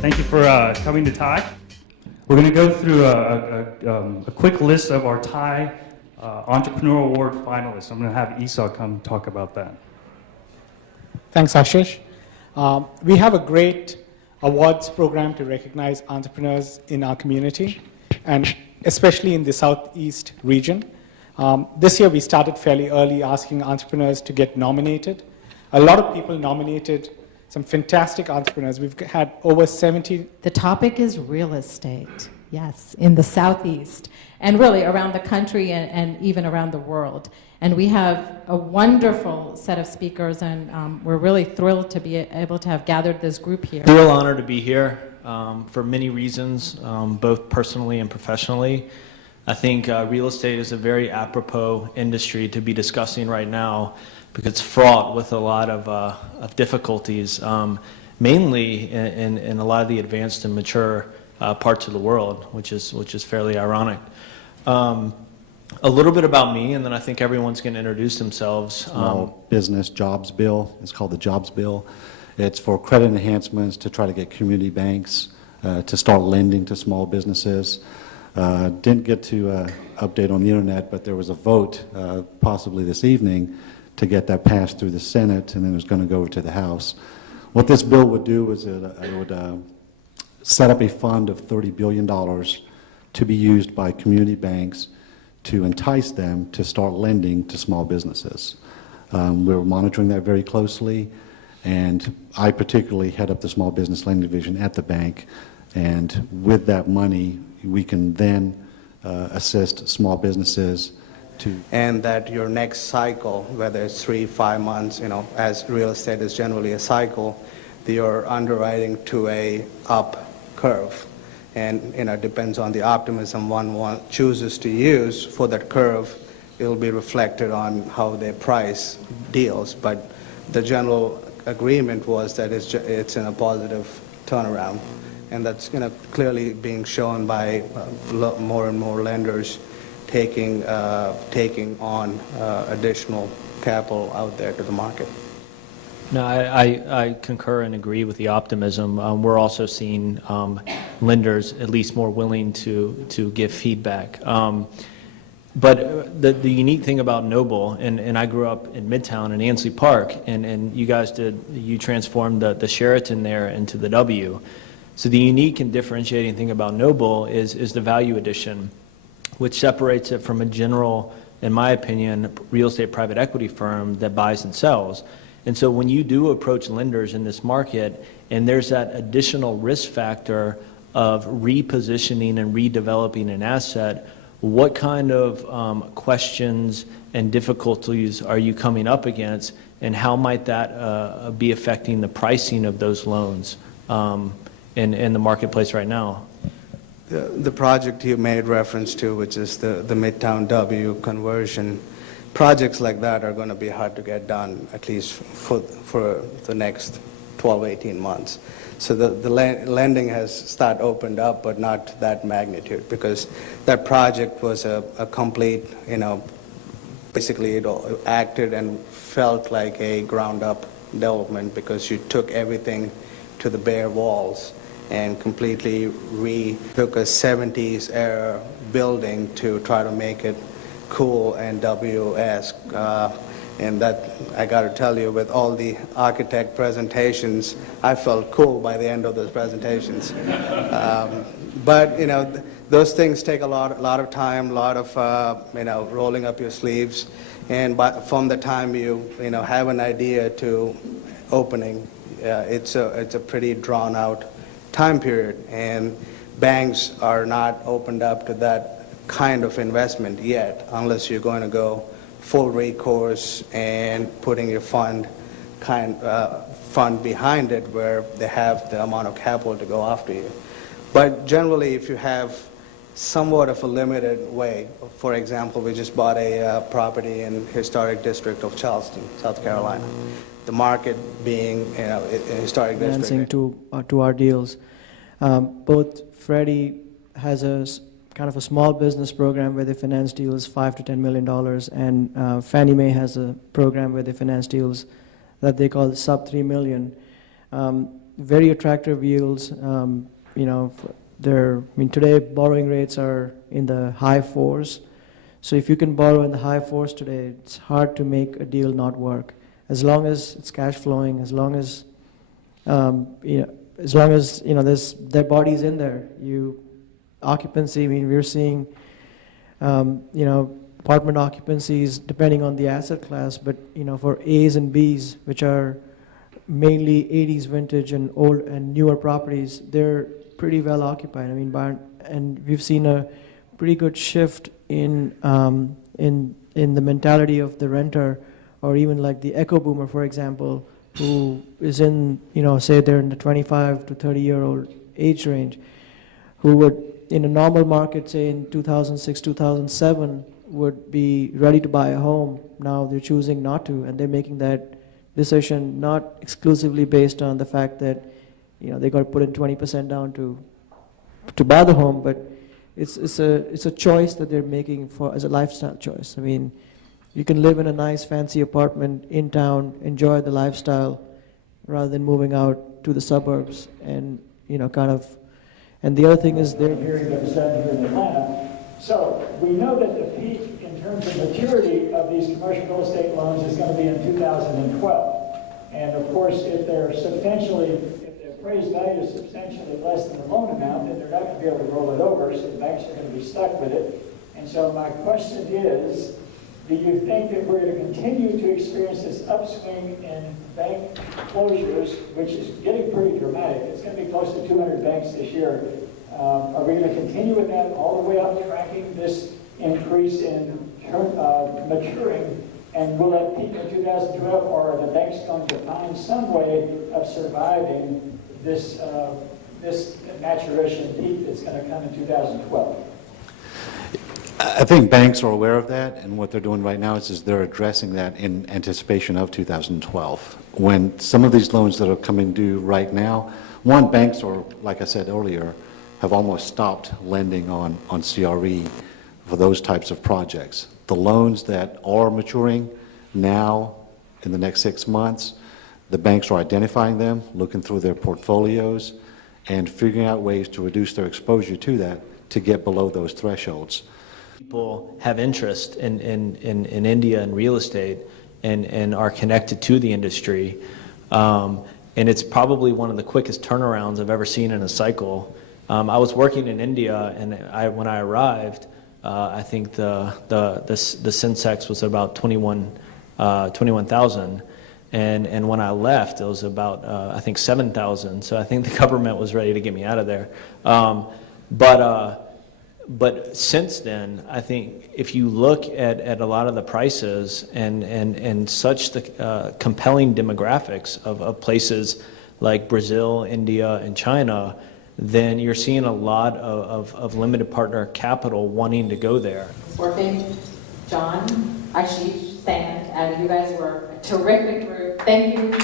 Thank you for coming to TIE. We're going to go through a quick list of our TIE Entrepreneur Award finalists. I'm going to have Esau come talk about that. Thanks, Ashish. We have a great awards program to recognize entrepreneurs in our community, and especially in the Southeast region. This year we started fairly early asking entrepreneurs to get nominated. A lot of people nominated some fantastic entrepreneurs. We've had over 70. The topic is real estate, yes, in the Southeast, and really around the country and even around the world. And we have a wonderful set of speakers, and we're really thrilled to be able to have gathered this group here. Real honor to be here for many reasons, both personally and professionally. I think real estate is a very apropos industry to be discussing right now because it's fraught with a lot of difficulties, mainly in a lot of the advanced and mature parts of the world, which is fairly ironic. A little bit about me, and then I think everyone's going to introduce themselves. Small business jobs bill. It's called the Jobs Bill. It's for credit enhancements to try to get community banks to start lending to small businesses. Didn't get to update on the internet, but there was a vote possibly this evening to get that passed through the Senate, and then it was going to go over to the House. What this bill would do is it would set up a fund of $30 billion to be used by community banks to entice them to start lending to small businesses. We're monitoring that very closely, and I particularly head up the small business lending division at the bank, and with that money we can then assist small businesses to. And that your next cycle, whether it's 3-5 months, as real estate is generally a cycle, you're underwriting to a up curve. And it depends on the optimism one chooses to use for that curve. It'll be reflected on how they price deals. But the general agreement was that it's in a positive turnaround. And that's clearly being shown by more and more lenders taking on additional capital out there to the market. No, I concur and agree with the optimism. We're also seeing lenders at least more willing to give feedback. But the unique thing about Noble, and I grew up in Midtown in Ansley Park, and you transformed the Sheraton there into the W. So the unique and differentiating thing about Noble is the value addition, which separates it from a general, in my opinion, real estate private equity firm that buys and sells. And so when you do approach lenders in this market, and there's that additional risk factor of repositioning and redeveloping an asset, what kind of questions and difficulties are you coming up against, and how might that be affecting the pricing of those loans in the marketplace right now? The project you made reference to, which is the Midtown W conversion, projects like that are going to be hard to get done, at least for the next 12, 18 months. So the lending has opened up, but not that magnitude, because that project was a complete, basically it acted and felt like a ground-up development, because you took everything to the bare walls and completely took a 70s era building to try to make it cool and W-esque. And that, I got to tell you, with all the architect presentations, I felt cool by the end of those presentations. But those things take a lot of time, a lot of rolling up your sleeves, and from the time you have an idea to opening, it's a pretty drawn out time period, and banks are not opened up to that kind of investment yet, unless you're going to go full recourse and putting your fund behind it, where they have the amount of capital to go after you. But generally, if you have somewhat of a limited way, for example, we just bought a property in historic district of Charleston, South Carolina. The market being a historic district. Financing to our deals. Both Freddie has a kind of a small business program where they finance deals $5 to $10 million, and Fannie Mae has a program where they finance deals that they call sub $3 million. Very attractive yields. You know, today borrowing rates are in the high 4s. So if you can borrow in the high 4s today, it's hard to make a deal not work. As long as it's cash flowing, as long as their body's in there. Occupancy. I mean, we're seeing apartment occupancies depending on the asset class, but for A's and B's, which are mainly 80s vintage and old and newer properties, they're pretty well occupied. I mean, and we've seen a pretty good shift in the mentality of the renter, or even like the echo boomer, for example, who is in, say they're in the 25 to 30-year-old age range, who would, in a normal market, say in 2006, 2007, would be ready to buy a home. Now they're choosing not to, and they're making that decision not exclusively based on the fact that they got to put in 20% down to buy the home, but it's a choice that they're making as a lifestyle choice. I mean, you can live in a nice fancy apartment in town, enjoy the lifestyle, rather than moving out to the suburbs and and the other thing is they're hearing them starting here in Atlanta. So we know that the peak in terms of maturity of these commercial real estate loans is going to be in 2012. And of course, if their appraised value is substantially less than the loan amount, then they're not going to be able to roll it over, so the banks are going to be stuck with it. And so my question is, do you think that we're going to continue to experience this upswing in bank closures, which is getting pretty dramatic? It's going to be close to 200 banks this year. Are we going to continue with that all the way up, tracking this increase in maturing? And will that peak in 2012, or are the banks going to find some way of surviving this maturation peak that's going to come in 2012? I think banks are aware of that, and what they're doing right now is they're addressing that in anticipation of 2012. When some of these loans that are coming due right now, banks are, like I said earlier, have almost stopped lending on CRE for those types of projects. The loans that are maturing now in the next 6 months, the banks are identifying them, looking through their portfolios, and figuring out ways to reduce their exposure to that to get below those thresholds. People have interest in India and real estate and are connected to the industry. And it's probably one of the quickest turnarounds I've ever seen in a cycle. I was working in India, and when I arrived, I think the Sensex was about 21,000. And when I left, it was about, I think, 7,000. So I think the government was ready to get me out of there. But since then, I think if you look at a lot of the prices and such the compelling demographics of places like Brazil, India, and China, then you're seeing a lot of limited partner capital wanting to go there. Working, John, Ashish, Sand, and you guys were a terrific group. Thank you.